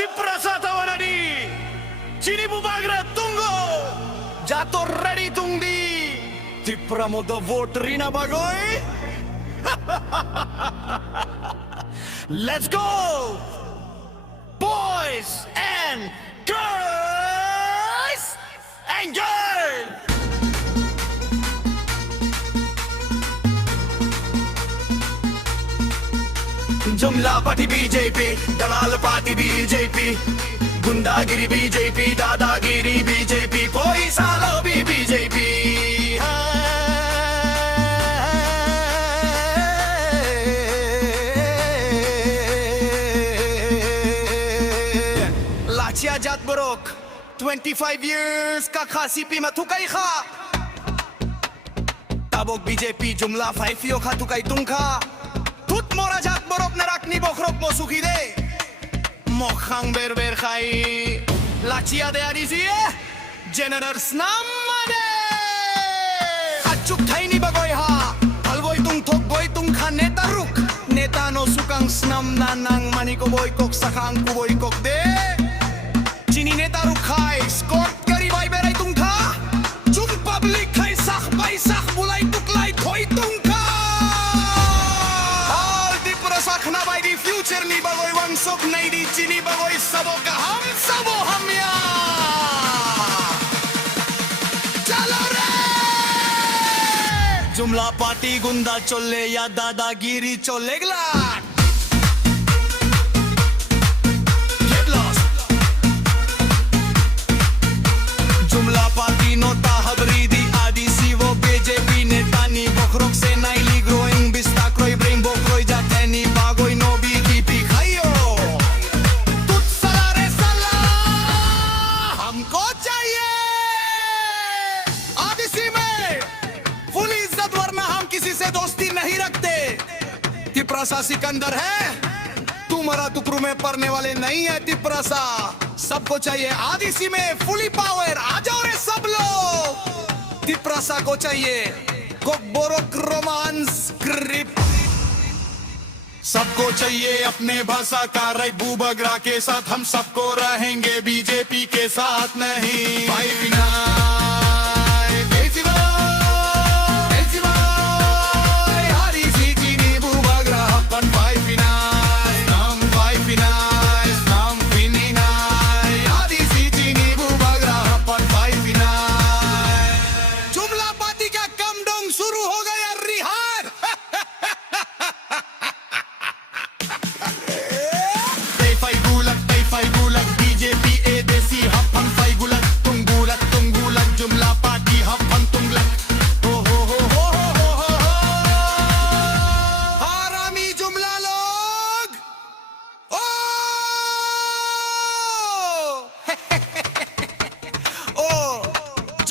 Tiprasa tawanadi, sini bubagra tunggu, jatuh ready tungdi, tipra mo the vote rina bagoy. Let's go, boys and girls and girls. जुमला party BJP, दलाल party BJP, गुंडागिरी BJP, दादागिरी BJP, कोई सालो भी BJP. लाचिया जात baroque 25 years का खासी P में थुकाई खा ताबोक बीजेपी जुमला 5 यो खा थुकाई तुम खा Tut mora jat borok narak ni bokrok mo sukide Mokhang berber khai Lachia de arizie Generers namade Achuk thai ni bagoy ha Halvoy tung thok boy tung kha neta ruk Neta no sukang snam nanang maniko boy kok sakang kuboy kok de Chini neta ruk khai Skort kari bai berai tung tha Chung public khai sakh bai sakh bulai tuklai thoi tung tha Sakhna by the future ni bagoy wang sok nai di chini bagoy sabo ka hum sabo hum ya chalo re jumla party gunda cholle ya dadagiri cholle glat get lost jumla party nota habri di adi si wo BJP neta ni bokhrok se naili growing bista kroi brain bokhroi ja teni bagoy no bi kipi khayo tut salare sala humko chahiye adisi mein full izzat warna hum kisi se dosti nahi rakhte tiprasa Sikandar है तुम्हारा टुकड़ू में पड़ने वाले नहीं है तिप्रसा सबको चाहिए आदिसी में फुली पावर आ जाओ रे सब लोग तिप्रसा को चाहिए कोकबोरोक रोमांस ग्रिप सबको चाहिए अपने भाषा का राइट बूबगरा के साथ हम सबको रहेंगे बीजेपी के साथ नहीं भाई बिना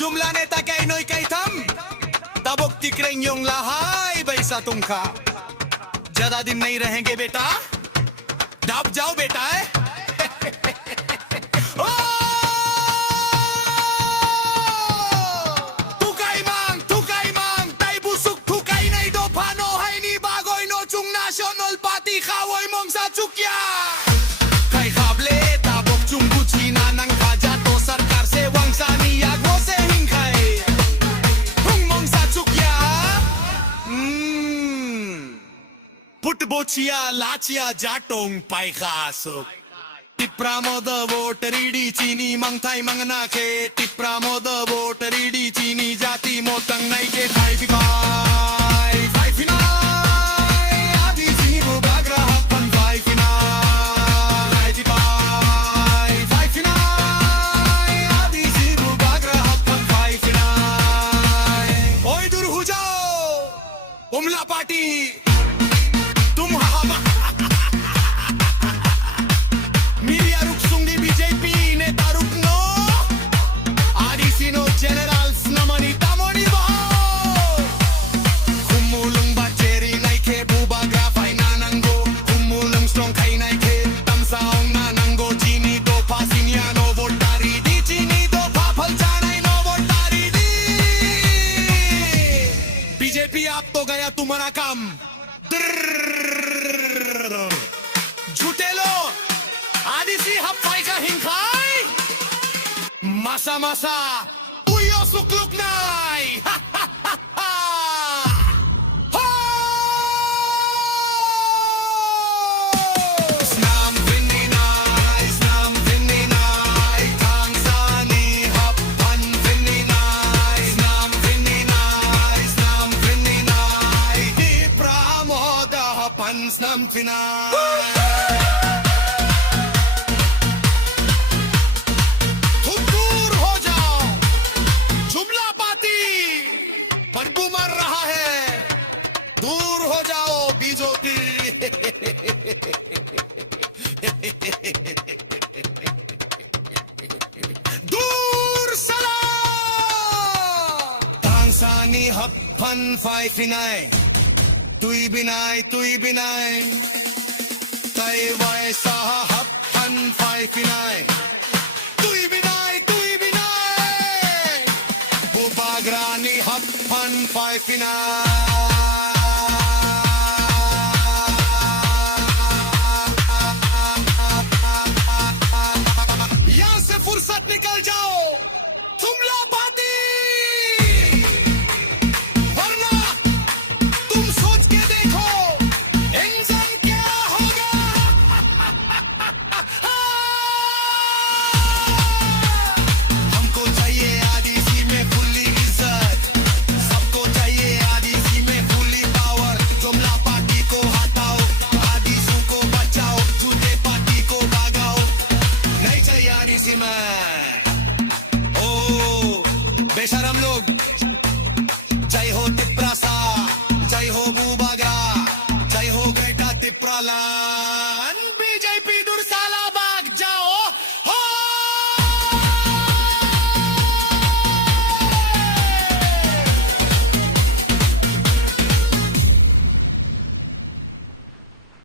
जुमला नेता कहीं नोई कहीं थम तबोक तिकरें यों लहाई बैसा तुम खा ज्यादा दिन नहीं रहेंगे बेटा डब जाओ बेटा है तुकाई मांग ताई बुसुक तुकाई नहीं दो पानो है नी बागोई नो चुंग नाशनल पार्टी खावोई मोंगसा चुकिया कई खाबले तबोक चुंग गुची नानंग खाजा तो सरकार से वंगसा निया गोसे Put bochia lachia jatong pai khasuk Tipramo the vote ridi chini mang thai mang na ke Tipramo the vote ridi chini jati motang nai ke thai pai thai finai adi sibu bagra hapan thai finai thai finai adi sibu bagra hapan thai finai oi dur hu jao umla party BJP आप तो गया तुम्हारा काम झूठे लोग आदिसी hapay ka hingkay Masa-masa Uyo sukluk nay Ha ha ha ha Ho! Snam vininay Snam vininay Tangsani hapan vininay Snam vininay Snam vininay Di pramoda hapan snam vinay तुम दूर हो जाओ जुमला पाती बदबू मर रहा है दूर हो जाओ बीजोती दूर सला तांसानी हप्पन फाइफिनाय तुई बिनाय तय वैसा हप्पन फाइफिनाय तुई बिनाय Bubagrani happan faifina यहाँ से फुर्सत निकल जाओ जुमला पाती वरना तुम सोच के देखो इंसान क्या होगा हमको चाहिए आदिसी में फुल्ली इज्जत सबको चाहिए आदिसी में फुल्ली पावर जुमला पार्टी को हटाओ आदिसों को बचाओ झूठे पार्टी को भागाओ नहीं चाहिए आदिसी में ओ बेशरम लोग